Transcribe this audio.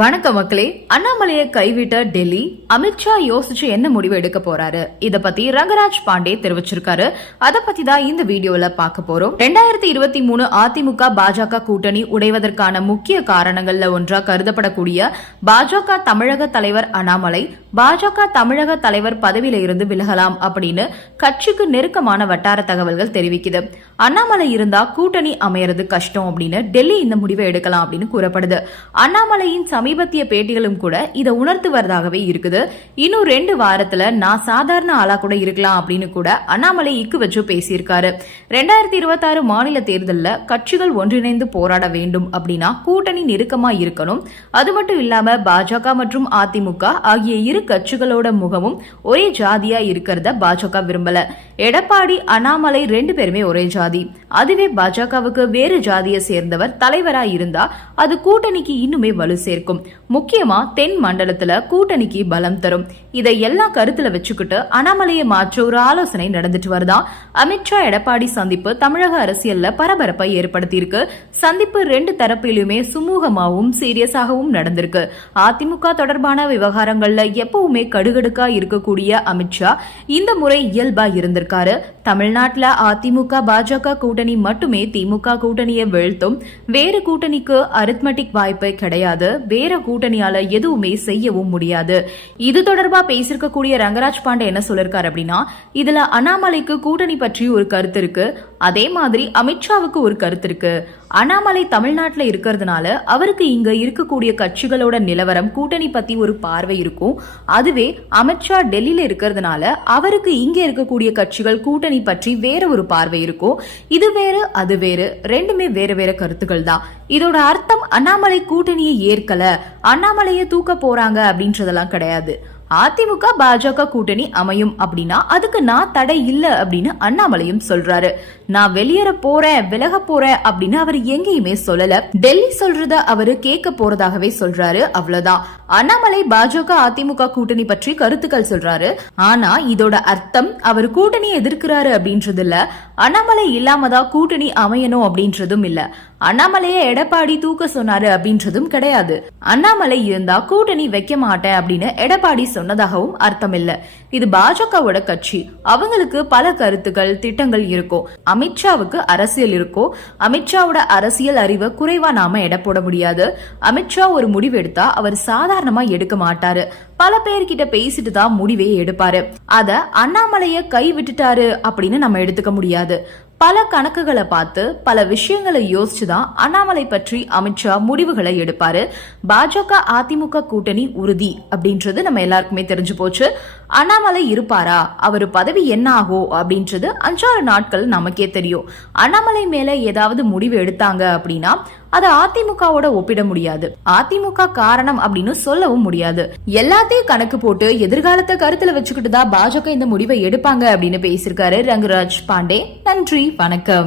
வணக்கம் மக்களே. அண்ணாமலையை கைவிட்ட டெல்லி, அமித்ஷா யோசிச்சு என்ன முடிவு எடுக்க போறாரு, இத பத்தி ரங்கராஜ் பாண்டே தெரிவிச்சிருக்காரு. அத பத்தி தான் இந்த வீடியோல பார்க்க போறோம். 2023 அதிமுக பாஜக கூட்டணி உடைவதற்கான முக்கிய காரணங்கள்ல ஒன்றா கருதப்படக்கூடிய பாஜக தமிழக தலைவர் அண்ணாமலை பாஜக தமிழக தலைவர் பதவியில இருந்து விலகலாம் அப்படின்னு கட்சிக்கு நெருக்கமான வட்டார தகவல்கள் தெரிவிக்குது. அண்ணாமலை இருந்தா கூட்டணி அமையறது கஷ்டம் அப்படின்னு டெல்லி இந்த முடிவை எடுக்கலாம் அப்படின்னு கூறப்படுது. அண்ணாமலையின் சமீபத்திய பேட்டிகளும் கூட இதை உணர்த்துவதாகவே இருக்குது. இன்னும் 2 வாரத்துல நான் சாதாரண ஆளா கூட இருக்கலாம் அப்படின்னு கூட அண்ணாமலை இக்கு வச்சு பேசியிருக்காரு. 2026 மாநில தேர்தலில் கட்சிகள் ஒன்றிணைந்து போராட வேண்டும் அப்படின்னா கூட்டணி நெருக்கமா இருக்கணும். அது மட்டும் இல்லாம பாஜக மற்றும் அதிமுக ஆகிய இரு கட்சிகளோட முகமும் ஒரே ஜாதியா இருக்கிறத பாஜக விரும்பல. எடப்பாடி, அண்ணாமலை 2 பேருமே ஒரே ஜாதி. அதுவே பாஜகவுக்கு வேறு ஜாதியை சேர்ந்தவர் தலைவரா இருந்தா அது கூட்டணிக்கு இன்னுமே வலு சேர்க்கும். முக்கியமா தென் மண்டலத்துல கூட்டணிக்கு பலம் தரும். இதை எல்லாம் கருத்துல வச்சுக்கிட்டு அண்ணாமலையை மாற்ற ஒரு ஆலோசனை நடந்துட்டு வருதா. அமித்ஷா எடப்பாடி சந்திப்பு தமிழக அரசியல்ல பரபரப்பை ஏற்படுத்தியிருக்கு. சந்திப்பு 2 தரப்பிலுமே சுமூகமாகவும் சீரியஸாகவும் நடந்திருக்கு. அதிமுக தொடர்பான விவகாரங்கள்ல எப்பவுமே கடுகடுக்கா இருக்கக்கூடிய அமித்ஷா இந்த முறை இயல்பா இருந்திருக்காரு. தமிழ்நாட்டுல அதிமுக பாஜக கூட்டணி மட்டுமே திமுக கூட்டணியை வீழ்த்தும். வேறு கூட்டணிக்கு அரித்மெட்டிக் வாய்ப்பே கிடையாது. வேற கூட்டணியால எதுவுமே செய்யவும் முடியாது. இது தொடர்பா பேசிருக்கக்கூடிய ரங்கராஜ் பாண்டே என்ன சொல்லிருக்காரு அப்படின்னா, இதுல அண்ணாமலைக்கு கூட்டணி பற்றி ஒரு கருத்து இருக்கு, அதே மாதிரி அமித்ஷாவுக்கு ஒரு கருத்து இருக்கு. அண்ணாமலை தமிழ்நாட்டுல இருக்கிறதுனால அவருக்கு இங்க இருக்கக்கூடிய கட்சிகளோட நிலவரம் கூட்டணி பத்தி ஒரு பார்வை இருக்கும். அதுவே அமித்ஷா டெல்லியில இருக்கிறதுனால அவருக்கு இங்க இருக்கக்கூடிய கட்சிகள் கூட்டணி பற்றி வேற ஒரு பார்வை இருக்கும். இது வேறு அது வேறு, ரெண்டுமே வேற வேற கருத்துக்கள் தான். இதோட அர்த்தம் அண்ணாமலை கூட்டணியை ஏற்கல, அண்ணாமலையை தூக்க போறாங்க அப்படின்றதெல்லாம் கிடையாது. அதிமுக பாஜக கூட்டணி அமையும் அப்படின்னா அதுக்கு நான் தடை இல்ல அப்படின்னு அண்ணாமலையும் சொல்றாரு. நான் வெளியேற போறேன், விலக போறேன் அப்படின்னு அவர் எங்கேயுமே சொல்லல. டெல்லி சொல்றத அவரு கேட்க போறதாகவே சொல்றாரு, அவ்வளவுதான். அண்ணாமலை பாஜக அதிமுக கூட்டணி பற்றி கருத்துக்கள் சொல்றாரு. ஆனா இதோட அர்த்தம் அவர் கூட்டணி எதிர்க்கிறாரு அப்படின்றது இல்ல. அண்ணாமலை இல்லாமதான் கூட்டணி அமையணும் அப்படின்றதும் இல்ல. அண்ணாமலையை எடப்பாடி தூக்க சொன்னாரு அப்படின்றதும் கிடையாது. அண்ணாமலை இருந்தா கூட்டணி வைக்க மாட்டேன் அப்படின்னு எடப்பாடி சொன்னதாகவும் அர்த்தம் இல்ல. இது பாஜகவோட கட்சி, அவங்களுக்கு பல கருத்துக்கள் திட்டங்கள் இருக்கும். அமித்ஷாவுக்கு அரசியல் இருக்கும். அமித்ஷாவோட அரசியல் அறிவை குறைவா நாம எடை போட முடியாது. அமித்ஷா ஒரு முடிவு எடுத்தா அவர் சாதாரணமா எடுக்க மாட்டாரு. பல பேர்கிட்ட பேசிட்டு தான் முடிவே எடுப்பாரு. அத அண்ணாமலைய கை விட்டுட்டாரு அப்படின்னு நம்ம எடுத்துக்க முடியாது. பல கணக்குகளை பார்த்து பல விஷயங்களை யோசிச்சுதான் அண்ணாமலை பற்றி அமித்ஷா முடிவுகளை எடுப்பாரு. பாஜக அதிமுக கூட்டணி உறுதி அப்படின்றது நம்ம எல்லாருக்குமே தெரிஞ்சு போச்சு. அண்ணாமலை இருப்பாரா, அவர் பதவி என்ன ஆகும் அப்படின்றது 5-6 நாட்கள் நமக்கே தெரியும். அண்ணாமலை மேல ஏதாவது முடிவு எடுத்தாங்க அப்படின்னா அதை அதிமுகவோட ஒப்பிட முடியாது. அதிமுக காரணம் அப்படின்னு சொல்லவும் முடியாது. எல்லாத்தையும் கணக்கு போட்டு எதிர்காலத்தை கருத்துல வச்சுக்கிட்டு தான் பாஜக இந்த முடிவை எடுப்பாங்க அப்படின்னு பேசியிருக்காரு ரங்கராஜ் பாண்டே. நன்றி, வணக்கம்.